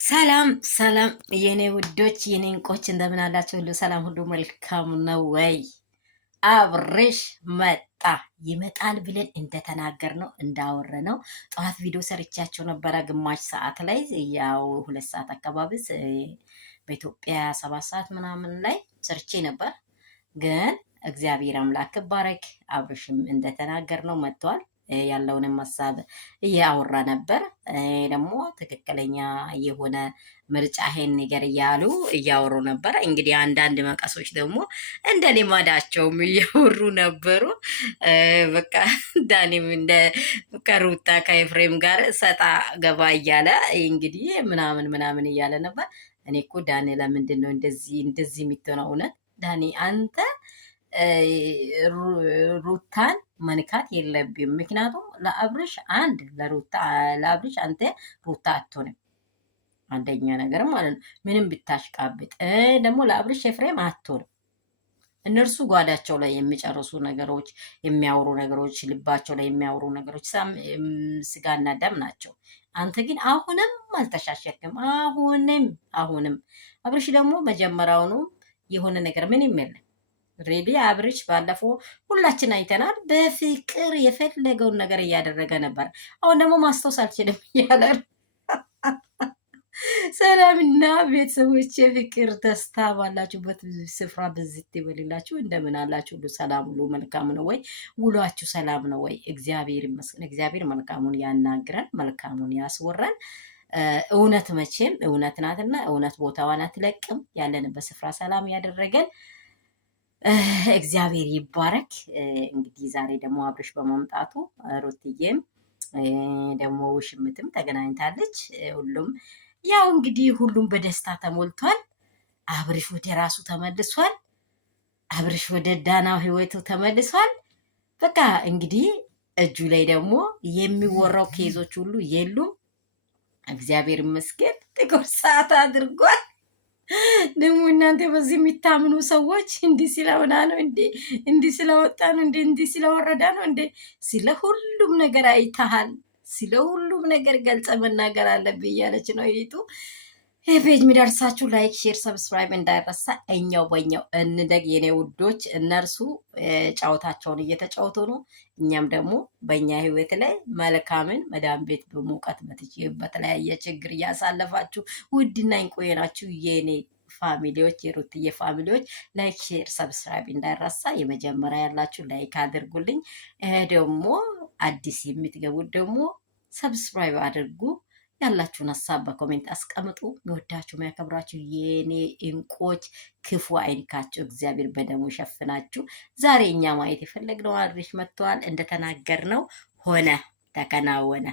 ሰላም ሰላም የኔ ውዶች የኔ እንቆች እንደምን አላችሁ? ሁሉ ሰላም ሁሉ መልካም ነው ወይ? አብርሽ መጣ ይመጣል ብለን እንደተናገር ነው እንዳወረ ነው። ጠዋት ቪዲዮ ሰርቻቸው ነበረ ግማሽ ሰዓት ላይ ያው 2 ሰዓት አካባቢ በኢትዮጵያ 7 ሰዓት ምናምን ላይ ሰርቼ ነበር። ግን እግዚአብሔር አምላክ ባረክ አብርሽም እንደተናገር ነው መጥቷል። ያለውንም ሀሳብ እያወራ ነበር። ደግሞ ትክክለኛ የሆነ ምርጫ ይሄን ነገር እያሉ እያወሩ ነበር። እንግዲህ አንዳንድ መቀሶች ደግሞ እንደ ልማዳቸውም እያወሩ ነበሩ። በቃ ዳኒም እንደ ከሩታ ከኤፍሬም ጋር ሰጣ ገባ እያለ እንግዲህ ምናምን ምናምን እያለ ነበር። እኔ እኮ ዳኒ ለምንድን ነው እንደዚህ የምትሆነው? እውነት ዳኒ አንተ ሩታን መንካት የለብም። ምክንያቱም ለአብርሽ ለአብርሽ አንተ ሩታ አትሆንም። አንደኛ ነገር ማለት ነው። ምንም ብታሽቃብጥ ደግሞ ለአብርሽ ኤፍሬም አትሆንም። እነርሱ ጓዳቸው ላይ የሚጨርሱ ነገሮች፣ የሚያወሩ ነገሮች፣ ልባቸው ላይ የሚያወሩ ነገሮች ስጋና ደም ናቸው። አንተ ግን አሁንም አልተሻሸክም። አሁንም አብርሽ ደግሞ መጀመሪያውኑ የሆነ ነገር ምንም የለም። ሬዲ አብርሽ ባለፈው ሁላችን አይተናል። በፍቅር የፈለገውን ነገር እያደረገ ነበር። አሁን ደግሞ ማስታወስ አልችልም እያለ ሰላምና ቤተሰቦች ፍቅር ደስታ ባላችሁበት ስፍራ ብዝት ይበልላችሁ። እንደምን አላችሁ? ሁሉ ሰላም፣ ሁሉ መልካም ነው ወይ? ውሏችሁ ሰላም ነው ወይ? እግዚአብሔር ይመስገን። እግዚአብሔር መልካሙን ያናግረን፣ መልካሙን ያስወራን። እውነት መቼም እውነት ናትና እውነት ቦታዋን አትለቅም። ያለንበት ስፍራ ሰላም ያደረገን እግዚአብሔር ይባረክ። እንግዲህ ዛሬ ደግሞ አብርሽ በመምጣቱ ሩትዬም ደግሞ ውሽምትም ተገናኝታለች። ሁሉም በደስታ ተሞልቷል። አብርሽ ወደ ራሱ ተመልሷል። አብርሽ ወደ ዳናው ህይወቱ ተመልሷል። በቃ እንግዲህ እጁ ላይ ደግሞ የሚወራው ኬዞች ሁሉ የሉም። እግዚአብሔር ይመስገን። ጥቁር ሰዓት አድርጓል። ደግሞ እናንተ በዚህ የሚታምኑ ሰዎች እንዲህ ስለሆነ ነው እንዴ? እንዲህ ስለወጣ ነው እንዴ? እንዲህ ስለወረዳ ነው እንዴ? ስለ ሁሉም ነገር አይተሃል፣ ስለ ሁሉም ነገር ገልጸ መናገር አለብህ እያለች ነው ይቱ። ይህ ፔጅ የሚደርሳችሁ ላይክ፣ ሼር፣ ሰብስክራይብ እንዳይረሳ። እኛው በኛው እንደግ የኔ ውዶች። እነርሱ ጨዋታቸውን እየተጫወቱ ነው። እኛም ደግሞ በእኛ ህይወት ላይ መልካምን መዳም ቤት በሙቀት በተለያየ ችግር እያሳለፋችሁ ውድና እንቆየናችሁ የኔ ፋሚሊዎች፣ የሩትዬ ፋሚሊዎች ላይክ፣ ሼር፣ ሰብስክራይብ እንዳይረሳ። የመጀመሪያ ያላችሁ ላይክ አድርጉልኝ። ደግሞ አዲስ የምትገቡት ደግሞ ሰብስክራይብ አድርጉ። ያላችሁን ሀሳብ በኮሜንት አስቀምጡ። የሚወዳችሁ የሚያከብራችሁ የኔ እንቆች ክፉ አይንካችሁ፣ እግዚአብሔር በደሙ ይሸፍናችሁ። ዛሬ እኛ ማየት የፈለግነው አብርሽ መጥተዋል። እንደተናገርነው ሆነ፣ ተከናወነ።